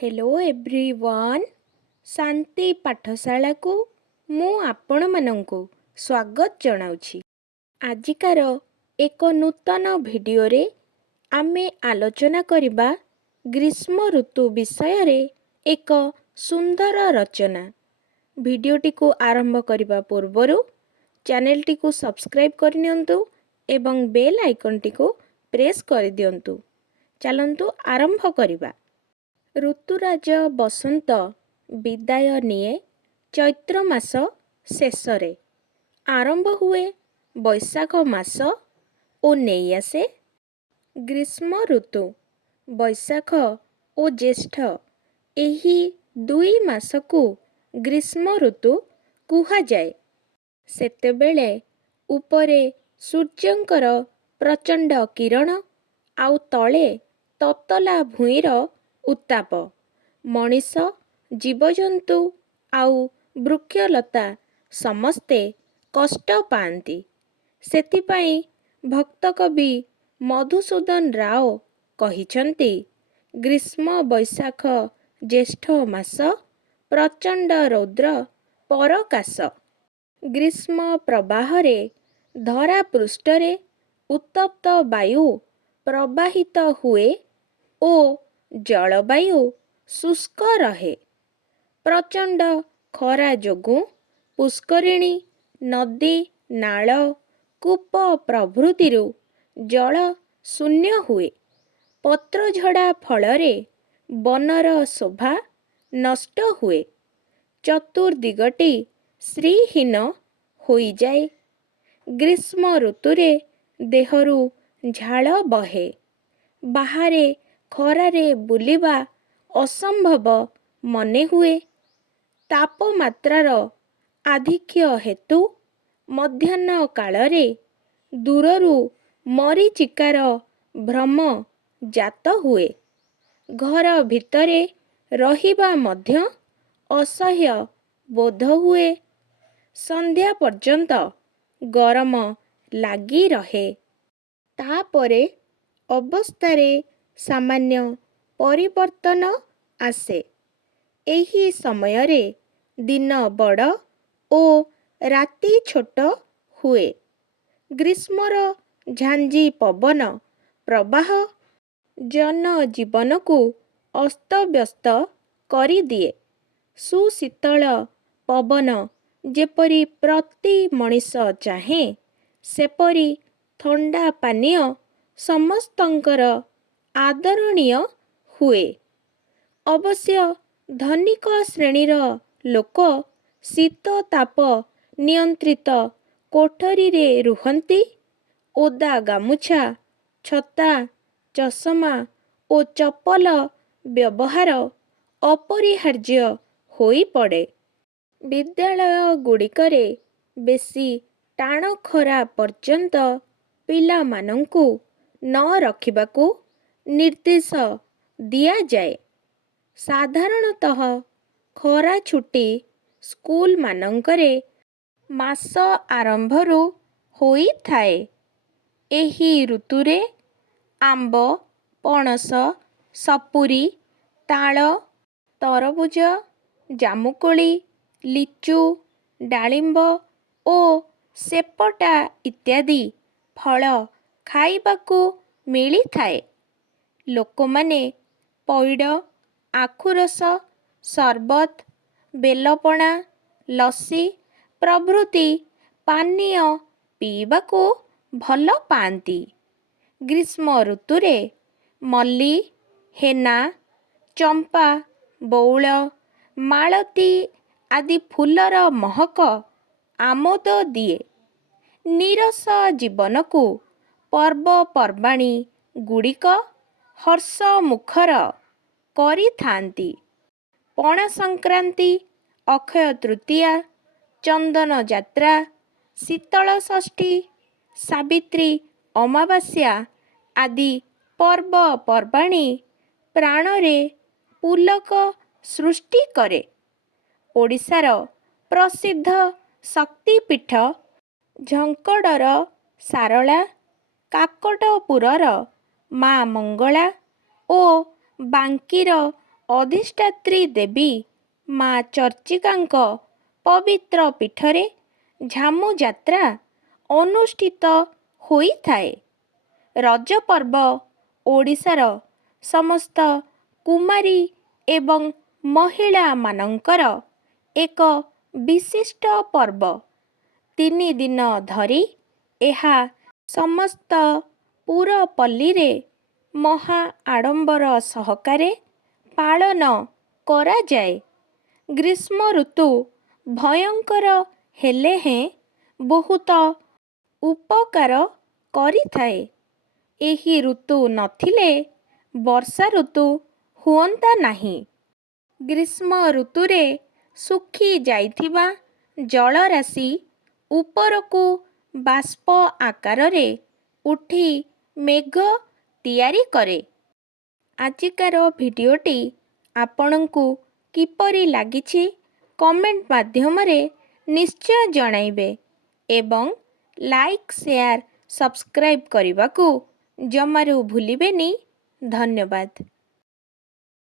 Hello everyone शांति पाठशाला को मु आपण मानंकु स्वागत जनाउछि। आजिकार एक नूतन भिडियो रे आमे आलोचना करिबा ग्रीष्म ऋतु विषय रे एक सुंदर रचना। भिडियोटी को आरंभ करिबा पूर्वरु चैनल टी को सब्सक्राइब करनियंतु एवं बेल आइकन टी को प्रेस कर दियंतु। चलंतु आरंभ करिबा। ऋतुराज बसंत विदाय निये चैत्र मास शेषरे आरंभ हुए बैशाख मास ओ नेई आसे ग्रीष्म ऋतु। बैशाख ओ ज्येष्ठ एही दुई मासकु ग्रीष्म ऋतु कुहा जाए। सेतेबेले उपरे सूर्यंकर प्रचंड किरण आउ तले ततला भूईर उत्ताप मनीष जीवजंतु आउ वृक्षलता समस्ते कष्ट पाती। सेतिपाई भक्त कवि मधुसूदन राव कहिछन्ति ग्रीष्म बैशाख ज्येष्ठ मास प्रचंड रौद्र परकाश। ग्रीष्म प्रवाहरे धरा पृष्ठरे उत्तप्त वायु प्रवाहित हुए ओ जलवायु शुष्क रहे। प्रचंड खरा जोगु पुष्करिणी नदी नाल कूप प्रभृतिरु जल शून्य हुए। पत्रझड़ा फलरे बनर शोभा नष्ट हुए। चतुर्दिगटी श्रीहीन होई जाए। ग्रीष्म ऋतुरे देहरु झाल बहे। बाहारे खरारे बुलिबा असंभव मने हुए। तापमात्रार आधिक्य हेतु मध्याह्न कालरे दूररु मरीचिकार भ्रम जात हुए। घर भितरे रहिबा मध्य असह्य बोध हुए। संध्या पर्यंत गरम लागी रहे। तापरे अवस्थारे सामान्य परिवर्तन आसे। एही समयरे दिन बड़ ओ राति छोट हुए। ग्रीष्मर झांझी पवन प्रवाह जनजीवन को अस्तव्यस्त करी दिए। सुशीतल पवन जेपरी प्रति मनीष चाहे सेपरी थंडा पानीय समस्तंकर आदरणीय हुए। अवश्य धनिक श्रेणीर लोक शीत ताप नियंत्रित कोठरी रे रुहंती। ओदा गामुछा छता चषमा ओ चप्पल व्यवहार अपरिहार्य होई पड़े। विद्यालय गुड़िकरे बेसी टाण खरा पर्यंत पिला मानंकु न रखिबाकु निर्देश दिया जाए। साधारणतः खरा छुट्टी स्कूल मानंकरे मास आरंभरु होई थाए। एही ऋतुरे आंब पणस सपुरी ताल तरबुज जामुकोली लिचु डालिंब ओ सेपटा इत्यादि फल खाइबाकू मिली थाए। लोकमाने पइड आखुरस सरबत बेलपणा लस्सी प्रभृति पानीय पीबाकू भल पाती। ग्रीष्म ऋतुरे मल्ली हेना चंपा बौल मालती आदि फूलर महक आमोद दिए। नीरस जीवन को पर्वपर्वाणी गुड़िक हर्ष मुखर करी थांती। पणा संक्रांति अक्षय तृतीया चंदन यात्रा शीतल षष्ठी सावित्री अमावास्या आदि पर्वपर्वाणी प्राणरे पुलक सृष्टि करे। ओडिशार प्रसिद्ध शक्तिपीठ झंकड़र सारला काकटपुरर माँ मंगला ओ बांकीर ଅଧିଷ୍ଠାତ୍ରୀ ଦେବୀ ମା ଚର୍ଚ୍ଚିକାଙ୍କ ପବିତ୍ର ପୀଠରେ ଝାମୁ ଯାତ୍ରା ଅନୁଷ୍ଠିତ ହୋଇଥାଏ। ରଜ ପର୍ବ ଓଡ଼ିଶାର ସମସ୍ତ କୁମାରୀ ଏବଂ ମହିଳାମାନଙ୍କର ଏକ ବିଶିଷ୍ଟ ପର୍ବ। 3 ଦିନ ଧରି ଏହା ସମସ୍ତ ପୁରପଲ୍ଲୀରେ ମହା ଆଡ଼ମ୍ବର ସହକାରେ ପାଳନ କରାଯାଏ। ଗ୍ରୀଷ୍ମ ଋତୁ ଭୟଙ୍କର ହେଲେ ହେଁ ବହୁତ ଉପକାର କରିଥାଏ। ଏହି ଋତୁ ନଥିଲେ ବର୍ଷା ଋତୁ ହୁଅନ୍ତା ନାହିଁ। ଗ୍ରୀଷ୍ମ ଋତୁରେ ଶୁଖି ଯାଇଥିବା ଜଳରାଶି ଉପରକୁ ବାଷ୍ପ ଆକାରରେ ଉଠି ମେଘ ତିଆରି କରେ। ଆଜିକାର ଭିଡ଼ିଓଟି ଆପଣଙ୍କୁ କିପରି ଲାଗିଛି କମେଣ୍ଟ ମାଧ୍ୟମରେ ନିଶ୍ଚୟ ଜଣାଇବେ ଏବଂ ଲାଇକ୍ ସେୟାର ସବସ୍କ୍ରାଇବ୍ କରିବାକୁ ଜମାରୁ ଭୁଲିବେନି। ଧନ୍ୟବାଦ।